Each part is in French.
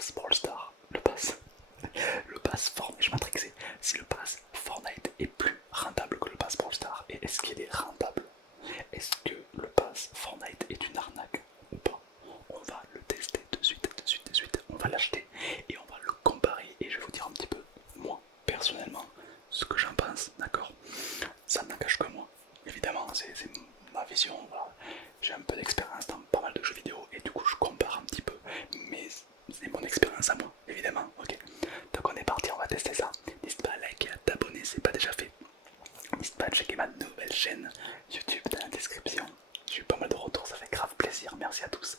pass Brawl Stars, le pass Fortnite, je m'intriguais. Si le pass Fortnite est plus rentable que le pass Brawl Stars, et est-ce qu'il est rentable? Est-ce que le pass Fortnite est une arnaque ou pas? On va le tester de suite, de suite, de suite. On va l'acheter et on va le comparer. Et je vais vous dire un petit peu, moi, personnellement, ce que j'en pense, d'accord? Ça n'engage que moi. Évidemment, c'est ma vision. Voilà. J'ai un peu d'expérience dans pas mal de jeux vidéo et du coup, je compare un petit peu. Mais c'est mon expérience à moi, évidemment. Ok. Donc, on est parti, on va tester ça. N'hésite pas à liker, à t'abonner, c'est pas déjà fait. N'hésite pas à checker ma nouvelle chaîne YouTube dans la description. J'ai eu pas mal de retours, ça fait grave plaisir. Merci à tous.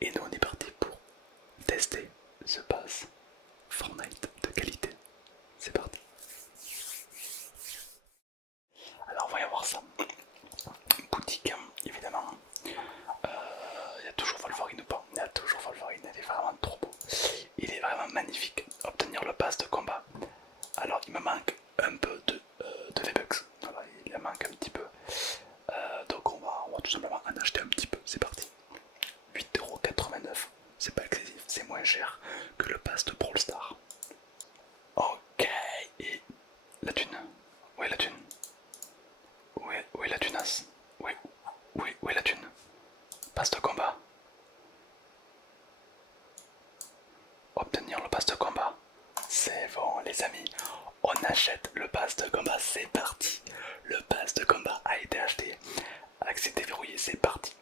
Et nous, on est parti pour tester ce pass Fortnite de qualité. C'est parti. Alors, voyons voir ça. Boutique, évidemment. Il y a toujours Wolverine ou pas? Il y a toujours Wolverine, il est vraiment trop beau. Il est vraiment magnifique. Obtenir le pass de combat. Alors, il me manque un peu de V-Bucks. Voilà, il en manque un petit peu. Donc, on va tout simplement en acheter un petit peu. C'est parti. 8,89€. C'est pas excessif, c'est moins cher que le pass de Brawl Stars. Ok, et la thune? Où est la thune? Où est la tunasse? Où est la thune? Passe de combat. Obtenir le pass de combat. C'est bon les amis, on achète le pass de combat, c'est parti. Le pass de combat a été acheté. Accès déverrouillé, c'est parti.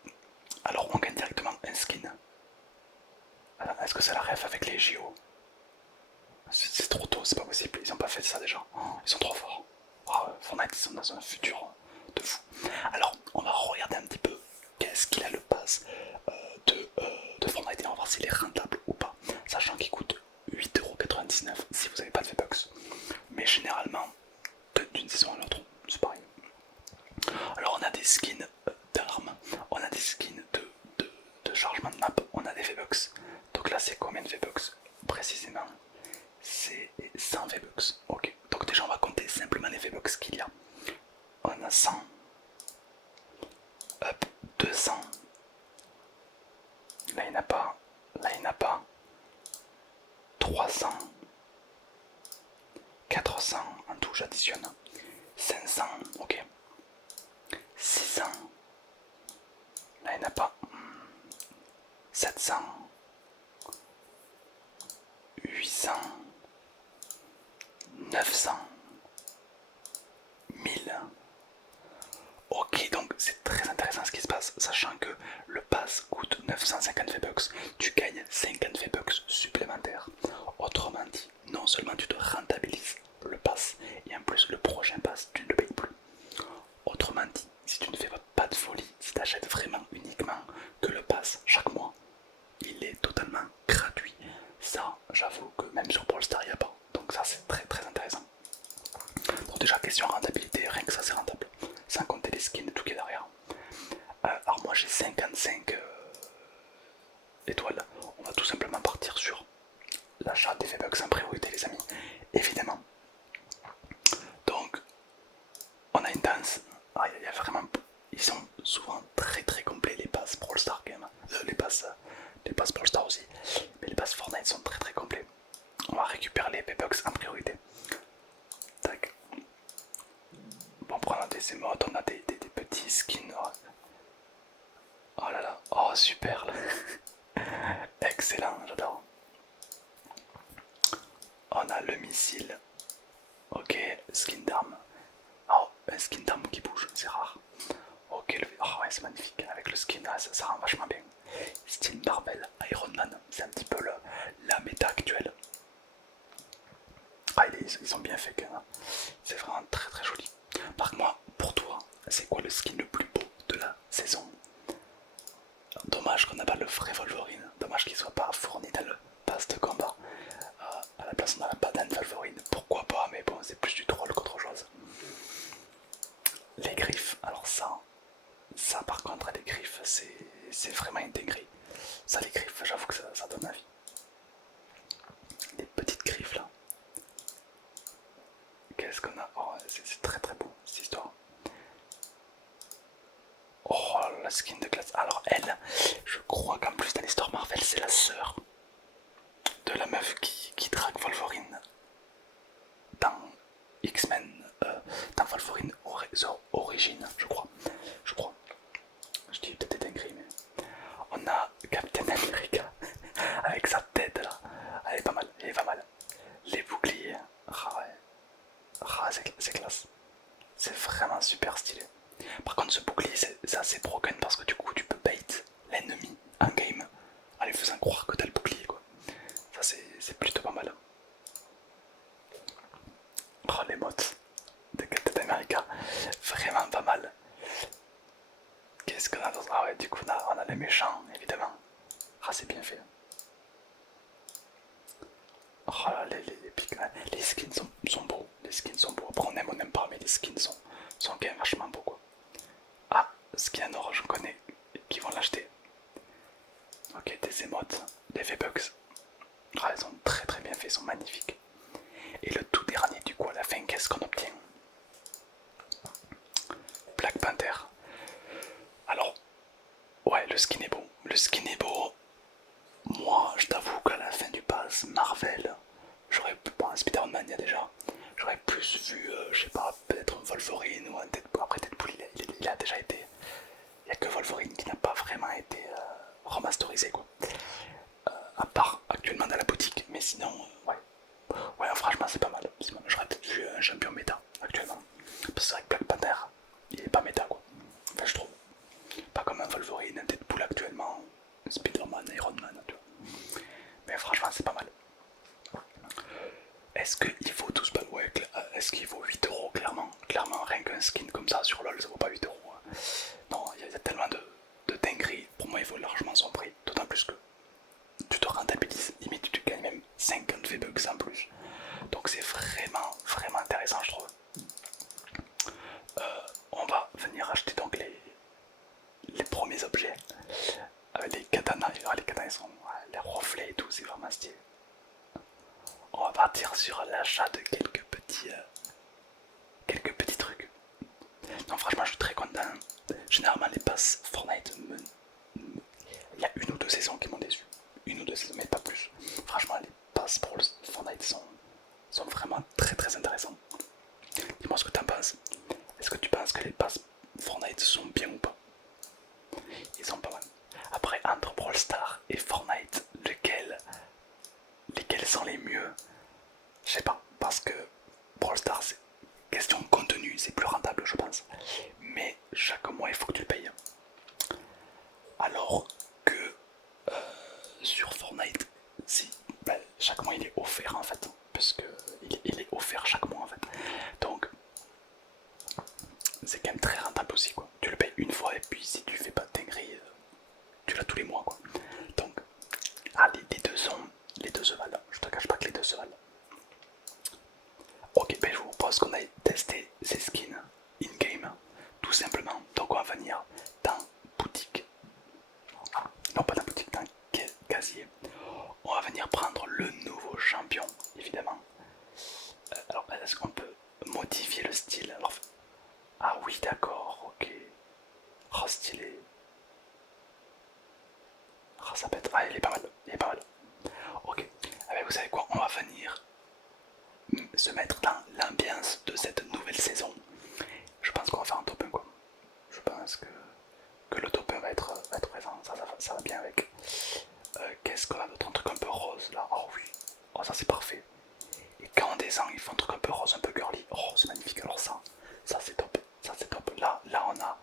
Alors on gagne directement un skin. Est-ce que c'est la ref avec les JO? C'est trop tôt, c'est pas possible, ils ont pas fait ça déjà. Ils sont trop forts. Oh, Fortnite, ils sont dans un futur de fou. Alors, on va regarder un petit peu qu'est-ce qu'il a le pass de Fortnite et on va voir s'il est rentable ou pas. Sachant qu'il coûte 8,99€ si vous n'avez pas de V-Bucks. Mais généralement, d'une saison à l'autre, c'est pareil. Alors, on a des skins d'armes, on a des skins de chargement de map, on a des V-Bucks. Donc là, c'est combien de V-Bucks précisément? C'est 100 V-Bucks. Ok, donc déjà on va compter simplement les V-Bucks qu'il y a. On a 100, hop, 200. Là il n'y en a pas, là il n'y en a pas. 300, 400 en tout, j'additionne. 500, ok. 600, là il n'y en a pas. 700, 800, 900, 1000. Ok, donc c'est très intéressant ce qui se passe, sachant que le pass coûte 950 V-Bucks, tu gagnes 50 V-Bucks supplémentaires. Autrement dit, non seulement tu te rentabilises le pass, et en plus le prochain pass, tu ne le payes plus. Autrement dit, si tu ne fais pas de folie, si tu achètes vraiment uniquement que le pass chaque mois, il est totalement gratuit. Ça, j'avoue que même sur Brawl Stars, il n'y a pas. Donc ça, c'est très très intéressant. Donc déjà, question rentabilité, rien que ça, c'est rentable. Sans compter les skins et tout qui est derrière. Alors moi, j'ai 55 étoiles. On va tout simplement partir sur l'achat des V-Bucks en priorité, les amis. Évidemment. Donc, on a une danse. Ah, il y a vraiment... Ils sont souvent très très complets, les passes Brawl Stars quand même. Les passes Brawl Stars aussi. Mais les passes Fortnite sont très très complets. On va récupérer les V-Bucks en priorité. Tac. Bon, on a des émotes, on a des petits skins. Oh là là, oh super là. Excellent, j'adore. On a le missile. Ok, skin d'arme. Oh, un skin d'arme qui bouge, c'est rare. Ok, oh ouais, c'est magnifique. Avec le skin, ça rend vachement bien. Style Marvel, Iron Man, c'est un petit peu la méta actuelle. Ah, ils sont bien faits quand même. C'est vraiment très très joli. Marque-moi, pour toi, c'est quoi le skin le plus beau de la saison? Dommage qu'on n'a pas le vrai Wolverine. Dommage qu'il soit pas fourni dans le pass de combat. À la place, on n'a pas d'un Wolverine. Pourquoi pas, mais bon, c'est plus du troll qu'autre chose. Les griffes, alors ça par contre, les griffes, c'est vraiment intégré. Ça, les griffes, j'avoue que ça donne envie. Les petites griffes là. Qu'est-ce qu'on a? Oh, c'est très très beau cette histoire. Oh, la skin de glace. Alors elle, je crois qu'en plus dans l'histoire Marvel, c'est la sœur. Ah, c'est bien fait. Oh là, les skins sont beaux. Les skins sont beaux. Après, on n'aime pas, mais les skins sont quand même vachement beaux, quoi. Ah, skin en or, je connais. Qui vont l'acheter. Ok, des émotes, des V-Bucks. Ah, ils sont très très bien faits, ils sont magnifiques. Et le tout dernier, du coup, à la fin, qu'est-ce qu'on obtient? Black Panther. Alors, ouais, le skin est beau. Le skin est beau. Moi, je t'avoue qu'à la fin du pass Marvel, j'aurais pu. Bon, un Spider-Man, il y a déjà. J'aurais plus vu, je sais pas, peut-être un Wolverine ou un Deadpool. Après, Deadpool, il a déjà été. Il n'y a que Wolverine qui n'a pas vraiment été remasterisé, quoi. À part actuellement dans la boutique, mais sinon, ouais. Ouais, franchement, c'est pas mal. J'aurais peut-être vu un champion méta actuellement. Parce que c'est vrai que Black Panther, il est pas méta, quoi. Enfin, je trouve. Pas comme un Wolverine, un Deadpool actuellement, un Spider-Man, Iron Man, tu vois. Mais franchement, c'est pas mal. Est-ce qu'il vaut 12 balles? Ouais, est-ce qu'il vaut 8 € clairement? Clairement, rien qu'un skin comme ça sur LoL, ça vaut pas 8 euros. Non, il y a tellement de dingueries. Pour moi, il vaut largement son prix. D'autant plus que tu te rentabilises. Limite, tu gagnes même 50 V-Bucks en plus. Donc c'est vraiment, vraiment intéressant, je trouve. On va venir acheter donc les premiers objets. Les katanas, les katanas sont les reflets et tout, c'est vraiment stylé. On va partir sur l'achat de quelques petits trucs. Non, franchement, je suis très content. Généralement, les passes Fortnite, il y a une ou deux saisons qui m'ont déçu. Une ou deux saisons, mais pas plus. Franchement, les passes pour le Fortnite sont vraiment très très intéressants. Dis-moi ce que tu en penses. Est-ce que tu penses que les passes Fortnite sont bien ou pas? Ils sont pas mal. Après, entre Brawl Stars et Fortnite, lesquels sont les mieux? Je sais pas, parce que Brawl Stars, c'est question de contenu, c'est plus rentable, je pense. Mais chaque mois, il faut que tu le payes. Alors que sur Fortnite, si, ben, chaque mois il est offert en fait, parce que il est offert chaque mois en fait. Donc c'est quand même très rentable aussi, quoi. Tu le payes une fois et puis si tu fais pas de dinguerie, tu l'as tous les mois, quoi. Donc les deux se valent. Je te cache pas que les deux se valent. Ok, ben je vous propose qu'on aille tester ces skins in-game, tout simplement. Donc on va venir dans boutique, non pas dans boutique, dans casier. On va venir prendre le nouveau champion, évidemment. Alors est-ce qu'on peut modifier le style? Alors, ah oui, d'accord, ok. Oh, stylé. Oh, ça pète. Ah, il est pas mal, il est pas mal. Ok, ah, ben, vous savez quoi? On va venir se mettre dans l'ambiance de cette nouvelle saison. Je pense qu'on va faire un top 1, quoi. Je pense que le top 1 va être présent, ça va bien avec. Qu'est-ce qu'on a d'autre? Un truc un peu rose là. Oh oui, oh ça c'est parfait. Et quand on descend, il faut un truc un peu rose, un peu girly. Oh c'est magnifique, alors ça c'est top. Ça c'est top. Là on a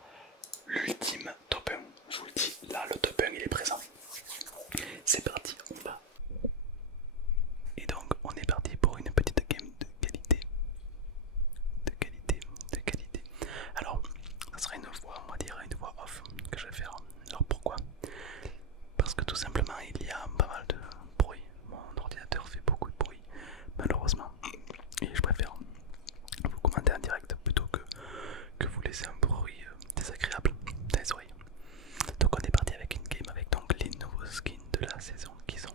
l'ultime top 1. Je vous le dis, là le top 1 il est présent. C'est parti, on va. Et donc on est parti pour une petite game de qualité. De qualité, de qualité. Alors, ça sera une voix, on va dire une voix off que je vais faire. Alors pourquoi? Parce que tout simplement il y a pas mal de bruit. Mon ordinateur fait beaucoup de bruit, malheureusement. Et je préfère vous commenter en direct plutôt que vous laisser un bruit désagréable dans les oreilles. Donc on est parti avec une game avec donc les nouveaux skins de la saison qui sont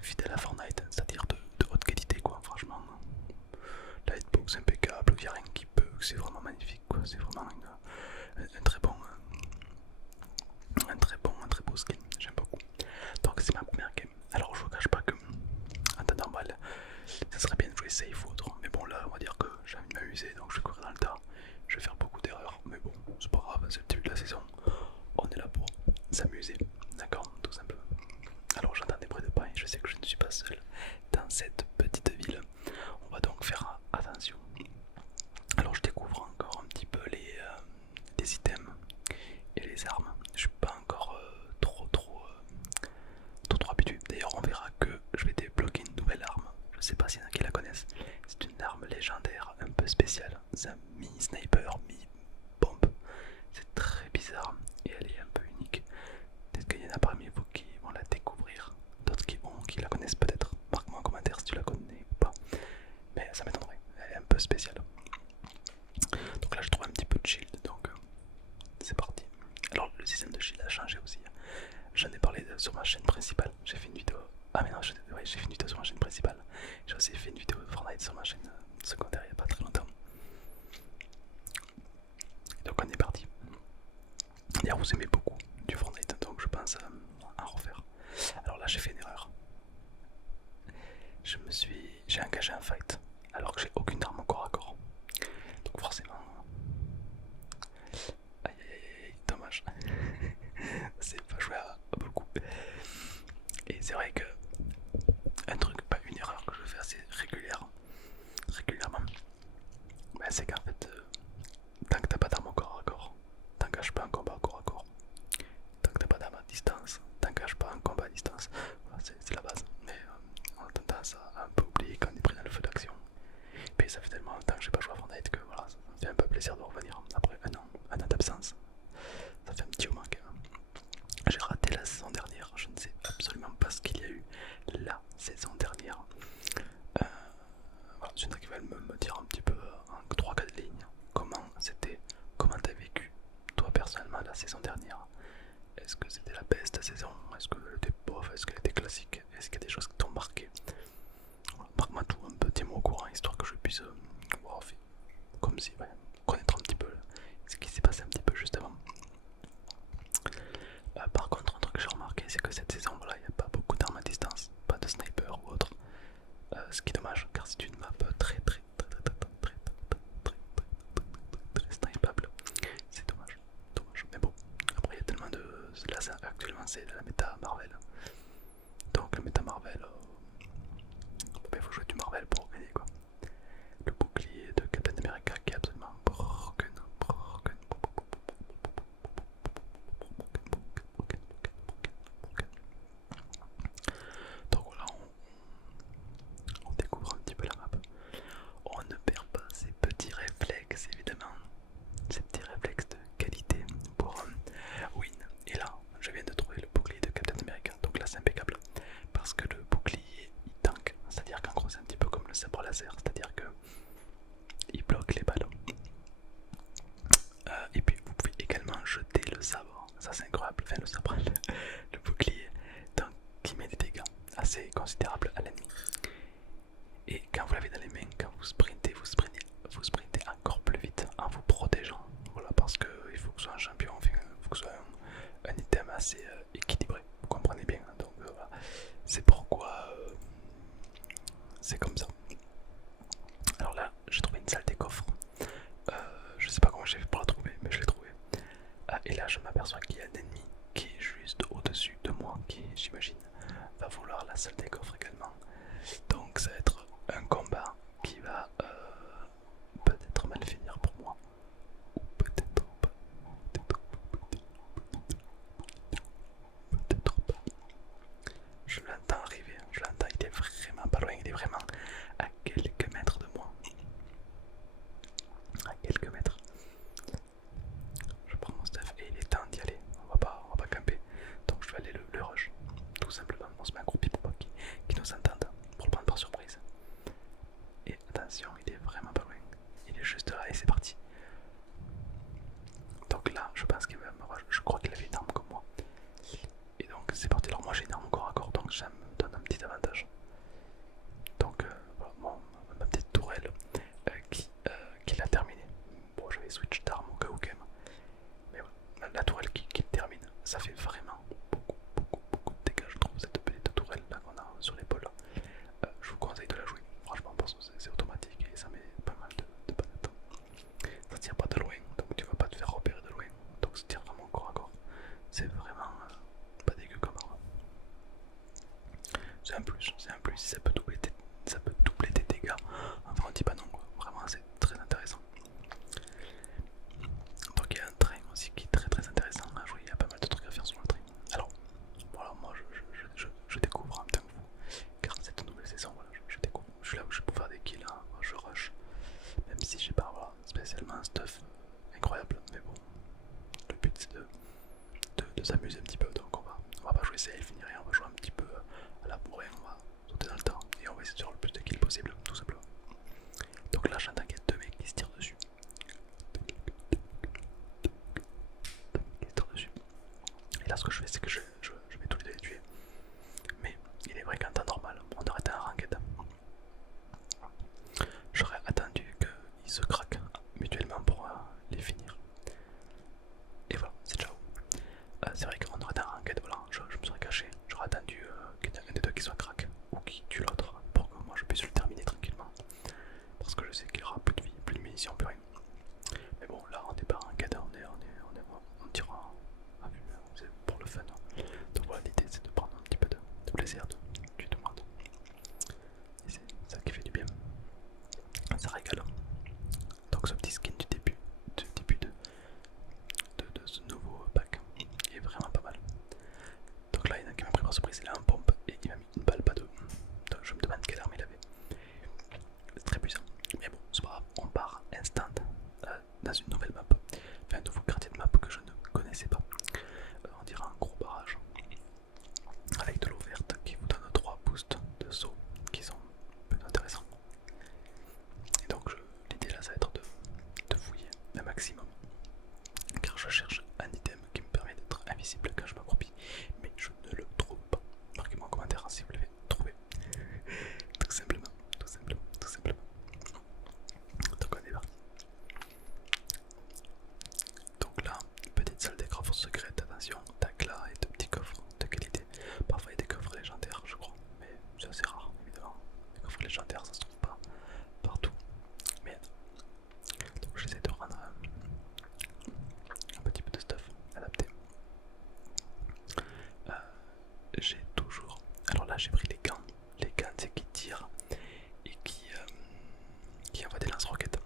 fidèles à Fortnite, c'est-à-dire de haute qualité, quoi, franchement. La hitbox impeccable, il n'y a rien qui bug, c'est vraiment magnifique, quoi. C'est vraiment un très bon, un très beau skin, j'aime beaucoup. Donc c'est ma première game. Alors je vous cache pas que en temps normal, ça serait bien de jouer safe ou autre, mais bon là on va dire que j'ai envie de m'amuser, donc je vais courir dans le tas. Je vais faire beaucoup d'erreurs, mais bon, c'est pas grave, c'est le début de la saison. On est là pour s'amuser, d'accord, tout simplement. Alors j'entends des bruits de pas et je sais que je ne suis pas seul dans cette petite ville. On va donc faire attention. Alors je découvre encore un petit peu les items et les armes. Je suis pas encore trop habitué. D'ailleurs on verra que je vais débloquer une nouvelle arme. Je sais pas s'il y en a qui la connaissent. C'est une arme légendaire un peu spéciale. C'est un mi-sniper, mi-bombe. C'est très bizarre et elle est un peu unique. Peut-être qu'il y en a parmi vous qui sur ma chaîne principale. J'ai fait une vidéo. Ah mais non, ouais, j'ai fait une vidéo sur ma chaîne principale. J'ai aussi fait une vidéo de Fortnite sur ma chaîne secondaire il n'y a pas très longtemps. Donc on est parti. D'ailleurs vous aimez beaucoup du Fortnite, donc je pense à en refaire. Alors là j'ai fait une erreur. J'ai engagé un fight alors que j'ai aucune arme au corps à corps. Donc forcément, aïe aïe aïe, dommage. C'est pas joué à beaucoup. Et c'est vrai que un truc, pas une erreur que je fais assez régulièrement, bah, c'est qu'en fait, tant que t'as pas d'arme au corps à corps, t'engages pas un combat au corps à corps. Tant que t'as pas d'arme à distance, t'engages pas un combat à distance. Voilà, c'est la base. Mais on a tendance à un peu oublier quand on est pris dans le feu d'action. Puis ça fait tellement longtemps que j'ai pas joué à Fortnite que voilà, ça me fait un peu plaisir de revenir après un an d'absence. Ça fait un petit moment quand même. J'ai raté la saison dernière, je ne sais absolument pas ce qu'il y a eu la saison dernière. Voilà, il y en a qui veulent me dire un petit peu en 3-4 lignes comment t'as vécu toi personnellement la saison dernière. Est-ce que c'était la best la saison? Est-ce qu'elle était bof? Est-ce qu'elle était classique? Est-ce qu'il y a des choses qui t'ont marqué? Voilà, marque-moi tout un peu, tiens-moi au courant histoire que je puisse voir, comme si ouais, connaître un petit peu ce qui s'est passé un petit peu juste avant. Par contre, un truc que j'ai remarqué, c'est que cette saison, voilà, il n'y a pas beaucoup d'armes à distance, pas de sniper ou autre. Ce qui est dommage, car c'est une map très snipeable. C'est dommage, mais bon, après il y a tellement de... Là, actuellement, c'est la méta Marvel. Donc, la méta Marvel, il faut jouer du Marvel pour gagner quoi. Le bouclier de Captain America qui est absolument broken. Donc voilà, on découvre un petit peu la map. On ne perd pas ces petits réflexes évidemment, ces petits réflexes de qualité pour win. Et là, je viens de trouver le bouclier de Captain America, donc là c'est impeccable. Parce que le bouclier il tank, c'est-à-dire qu'en gros c'est un petit peu comme le sabre laser, c'est-à-dire que il bloque les balles. Et puis vous pouvez également jeter le sabre, ça c'est incroyable, enfin le sabre, le bouclier, donc qui met des dégâts assez considérables à l'ennemi. Et quand vous l'avez dans les mains, quand vous sprintez encore plus vite en vous protégeant. Voilà, parce qu'il faut que ce soit un champion, enfin, il faut que ce soit un item assez équilibré, vous comprenez bien. Donc voilà, c'est pourquoi c'est comme ça. Alors là, j'ai trouvé une salle des coffres. Je sais pas comment j'ai fait pour la trouver, mais je l'ai trouvée. Et là, je m'aperçois qu'il y a un ennemi qui est juste au-dessus de moi, qui, j'imagine, va vouloir la salle des coffres également. Donc, ça va être un combat qui va peut-être mal finir pour moi. Ou peut-être pas. Peut-être pas. Je l'entends arriver, je l'entends, il est vraiment pas loin, il est vraiment à quelques mètres de moi. À quelques mètres. Je prends mon stuff et il est temps d'y aller. On va pas camper. Donc je vais aller le rush. Tout simplement, on se met un groupie pour pas qui nous entende pour le prendre par surprise. Et attention, il est vraiment pas loin. Il est juste là et c'est parti. Donc là, je pense qu'il va me rush. Je crois qu'il avait une arme comme moi. Et donc c'est parti. Alors moi j'ai une arme corps à corps, donc ça me donne un petit avantage. Donc voilà, ma petite tourelle qui l'a terminé. Bon, je vais switch d'arme au cas où quand même. Mais voilà, la tourelle qui termine, ça fait vraiment beaucoup de dégâts, je trouve, cette petite tourelle là qu'on a sur l'épaule. Je vous conseille de la jouer, franchement, parce que c'est automatique et ça met pas mal de patates. Ça tire pas de loin, donc tu vas pas te faire repérer de loin. Donc ça tire vraiment corps à corps. C'est vraiment pas dégueu comme arme. C'est un plus, ça peut doubler tes dégâts. Enfin, on dit pas non, quoi. Vraiment, c'est très intéressant. Donc, il y a un train aussi qui est très intéressant à jouer. Il y a pas mal de trucs à faire sur le train. Alors, voilà, moi je découvre en même temps que vous, car cette nouvelle saison, voilà, je découvre. Je suis là où je peux faire des kills, hein. Je rush. Même si j'ai pas voilà, spécialement un stuff incroyable, mais bon, le but c'est de s'amuser un petit peu. Donc, on va pas jouer safe ni rien, on va jouer un petit peu à la bourrée, on va sauter dans le temps et on va essayer de faire le plus de kills possible, tout simplement. Donc là, j'entends qu'il y a deux mecs qui se tirent dessus. Et là, ce que je fais, c'est que je vais tous les deux les tuer. alors surprise, il a un pompe et il m'a mis une balle, pas deux. Donc je me demande quelle arme il avait. C'est très puissant. Mais bon, c'est pas grave, on part instant dans une nouvelle map. Enfin, un nouveau quartier de map que je ne connaissais pas. On dirait un gros barrage. Avec de l'eau verte qui vous donne 3 boosts de saut qui sont plutôt intéressants. Et donc l'idée là ça va être de fouiller un maximum. Car je cherche un item qui me permet d'être invisible quand je m'accroupis. Mais je ne le trouve pas. Marquez-moi en commentaire si vous l'avez trouvé. Tout simplement, tout simplement, tout simplement. Donc on est parti. Donc là, petite salle des coffres secrètes, attention, tac là et de petits coffres de qualité. Parfois il y a des coffres légendaires je crois, mais c'est assez rare évidemment. Les coffres légendaires ça se trouve pas partout. Mais donc j'essaie de rendre un petit peu de stuff adapté. J'ai toujours... Alors là j'ai pris les gants c'est qui tirent et qui envoient des lance-roquettes.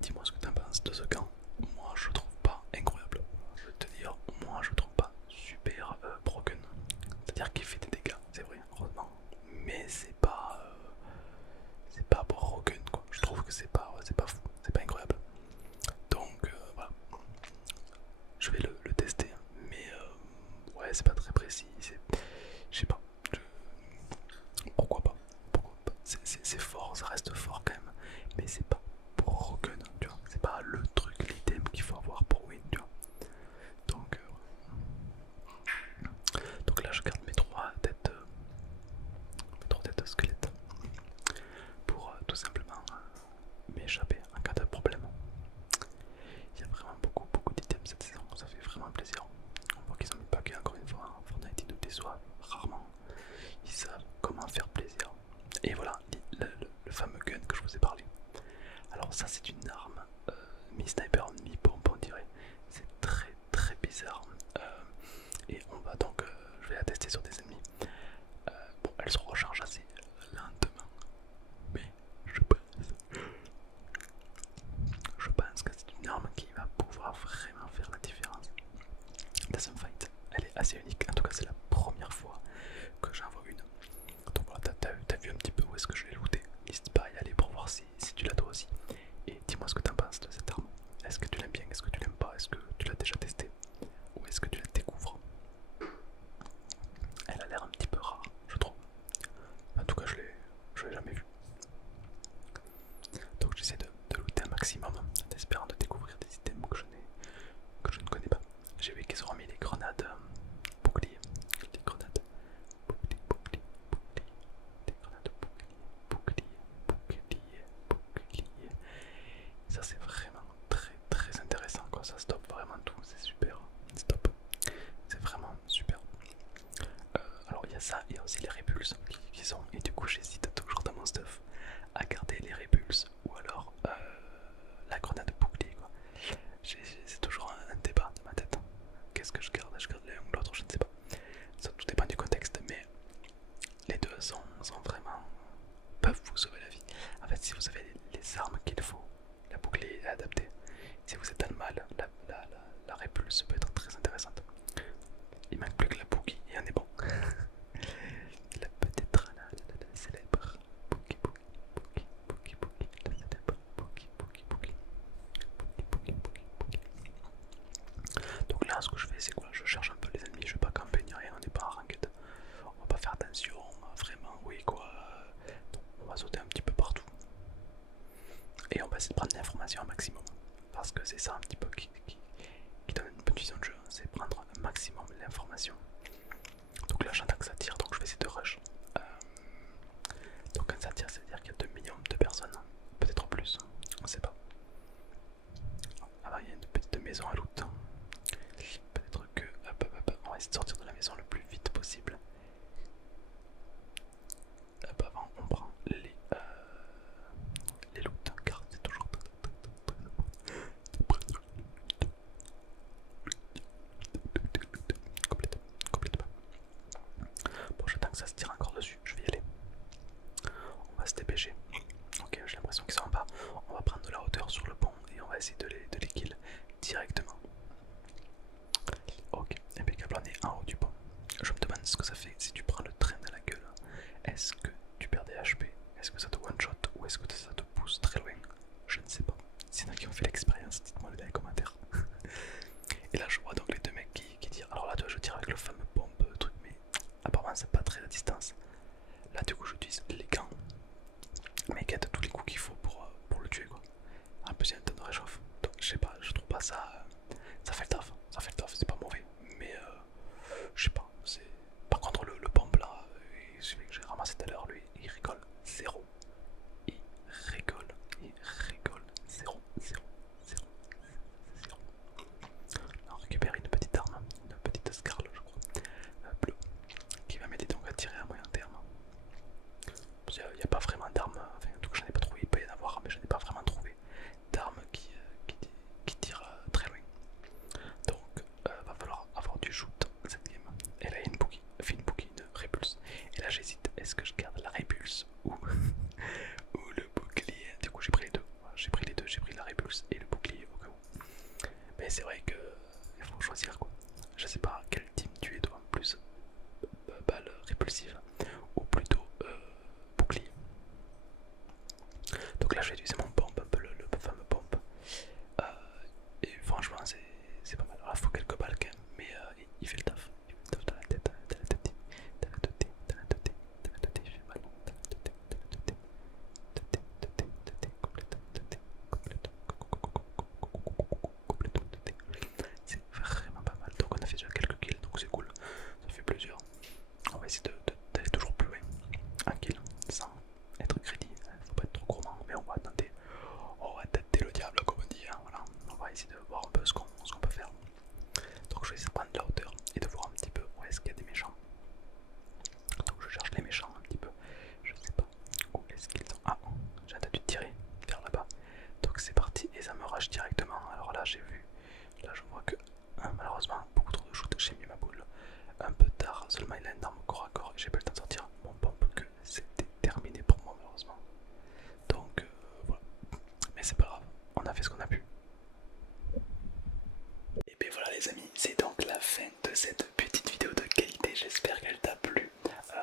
Dis-moi ce que t'en penses de ce gant. Moi je trouve pas incroyable. Je vais te dire, moi je trouve pas super broken. C'est-à-dire qu'il fait des dégâts, c'est vrai, heureusement. Mais c'est pas broken quoi. Je trouve que c'est pas fou, c'est pas incroyable. Donc voilà. Je vais le tester. Mais ouais c'est pas très précis. Je sais pas. Pourquoi pas. C'est fort, ça reste fort quand même. Mais c'est pas broken, tu vois. C'est pas le truc, l'item qu'il faut avoir pour win, tu vois. Donc là je garde mes 3 têtes squelettes pour tout simplement m'échapper en cas de problème. Il y a vraiment beaucoup d'items cette saison, ça fait vraiment plaisir. On voit qu'ils ont mis le paquet encore une fois, hein. Fortnite ils nous déçoivent rarement, ils savent comment faire plaisir. Et voilà, le fameux gun que je vous ai parlé. Alors ça c'est une arme mi-sniper, mi-pompe on dirait. C'est très bizarre. Et on va donc, je vais la tester sur des ennemis. Bon, elle se recharge assez lentement, mais je pense que c'est une arme qui va pouvoir vraiment faire la différence dans un fight. Elle est assez unique, en tout cas c'est la première fois que j'en vois une. Donc voilà, t'as vu un petit peu où est-ce que je l'ai looté. N'hésite pas à y aller pour voir si tu l'as toi aussi. Et dis-moi ce que t'en penses de cette arme. Est-ce que tu l'aimes bien, est-ce que tu l'aimes pas, est-ce que tu l'as déjà testé ou est-ce que tu la découvres? Elle a l'air un petit peu rare, je trouve. En tout cas, je l'ai jamais vue. Donc j'essaie de looter un maximum en espérant de découvrir des items que je ne connais pas. J'ai vu qu'ils ont remis les grenades boucliers. Les grenades bouclier. Des grenades bouclier. Ça c'est vraiment très intéressant quoi. Ça stoppe vraiment tout, c'est super. Stop. C'est vraiment super. Alors il y a ça, il y a aussi les répulses qui sont. Et du coup j'hésite toujours dans mon stuff à garder les répulses ou alors la grenade bouclier quoi. C'est toujours un débat dans ma tête. Qu'est-ce que je garde? Je garde l'un ou l'autre, je ne sais pas. Ça tout dépend du contexte, mais les deux sont vraiment peuvent vous sauver la vie. En fait, si vous avez les armes qu'il faut, la bouclier est adaptée. Si vous êtes dans le mal, la répulse peut être très intéressante. Il manque plus que la bougie et on est bon. La petite rana, la célèbre bougie, la célèbre bougie. Donc là, ce que je fais, c'est quoi? Je cherche un peu les ennemis, je vais pas camper ni rien, on n'est pas en ranked. On va pas faire attention, vraiment, oui quoi. Donc, on va sauter un petit peu partout. Et on va essayer de prendre l'information un maximum. Parce que c'est ça un petit peu qui donne une bonne vision de jeu, c'est prendre un maximum l'information. Donc là j'entends que ça tire, donc je vais essayer de rush. Donc quand ça tire, ça veut dire qu'il y a 2 millions de personnes, peut-être plus, on sait pas. Ah bah il y a une petite maison à loot. Peut-être que... on va essayer de sortir de la maison le plus vite possible. Avant on prend les loots, car c'est toujours complètement. Bon, j'attends que ça se tire encore dessus, je vais y aller. On va se dépêcher. Ok, j'ai l'impression qu'ils sont en bas. On va prendre de la hauteur sur le pont et on va essayer de les kill directement. Ok, impeccable, on est en haut du pont. Je me demande ce que ça fait si tu prends le train dans la gueule. Est-ce que tu perds des HP? Est-ce que ça te one-shot ou est-ce que ça te pousse très loin? Je ne sais pas. S'il y en a qui ont fait l'expérience, dites-moi dans les commentaires. Et là je vois donc les deux mecs qui tirent. Alors là tu vois, je tire avec le fameux pompe truc, mais apparemment c'est pas très à distance. Là du coup j'utilise les gants, mais qui tous les coups qu'il faut pour le tuer quoi. En plus il y a un temps de réchauffe. Donc je sais pas, je trouve pas ça. Ça fait le taf, c'est pas mauvais. Mais je sais pas. Par contre le pompe là, celui que j'ai ramassé tout à l'heure, lui, il rigole zéro. Il rigole, zéro, zéro, zéro, zéro. On récupère une petite arme, une petite scarle je crois, bleue, qui va m'aider donc à tirer à moyen terme. Il n'y a pas vraiment d'armes, enfin en tout cas j'en ai pas trouvé, il peut y en avoir mais je n'ai pas vraiment trouvé d'armes qui tirent très loin. Donc va falloir avoir du shoot cette game. Et là il y a une bougie, une répulse. Et là j'hésite, est-ce que je garde la répulse ou, ou le bouclier? Du coup j'ai pris les deux, j'ai pris la répulse et le bouclier au cas où. Mais c'est vrai que il faut choisir quoi. Je sais pas quel team tu es toi, plus balle répulsive ou plutôt bouclier. Donc là je vais utiliser mon pompe, un peu le fameux pompe. Et franchement c'est pas mal. Alors il faut quelques balles quand même, mais il fait le taf. Il fait le taf dans la tête, dans la tête, dans la tête, dans la tête, dans la tête, il fait mal. Dans la tête, dans la tête, c'est vraiment pas mal. Donc on a fait déjà quelques kills, donc c'est cool. Ça fait plaisir. On va essayer d'aller toujours plus loin. Un kill, sans être crédit. Faut pas être trop gourmand, mais on va tenter. On va tenter le diable comme on dit. Hein, voilà. On va essayer de voir un peu ce qu'on peut faire. Donc je vais essayer de prendre de la hauteur et de voir un petit peu où est-ce qu'il y a des méchants. Donc je cherche les méchants un petit peu. Je sais pas où est-ce qu'ils sont. Ah, j'ai entendu tirer vers là-bas. Donc c'est parti et ça me rage directement. Alors là j'ai vu, là je vois que malheureusement beaucoup trop de shoot, j'ai mis ma boule un peu tard. Seulement il a une arme au corps à corps et j'ai pas le temps de sortir mon pompe que c'était terminé pour moi malheureusement. Donc voilà, mais c'est pas grave, on a fait ce qu'on a pu. Et bien voilà les amis, c'est donc la fin de cette petite vidéo de qualité, j'espère qu'elle t'a plu.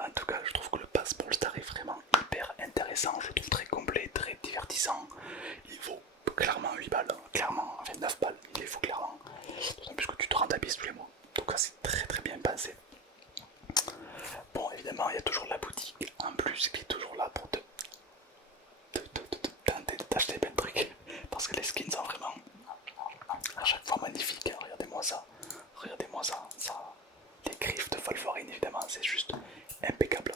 En tout cas je trouve que le pass Brawl Stars est vraiment hyper intéressant, je le trouve très complet, très divertissant. Il vaut clairement 8 balles, clairement, enfin 9 balles, il les faut clairement. D'autant plus que tu te rentabilises tous les mois, donc ça c'est très bien pensé. Bon évidemment il y a toujours la boutique en plus qui est toujours là pour te tenter de t'acheter plein de trucs. Parce que les skins sont vraiment à chaque fois magnifiques, hein. Regardez-moi ça, ça, les griffes de Wolverine évidemment c'est juste impeccable.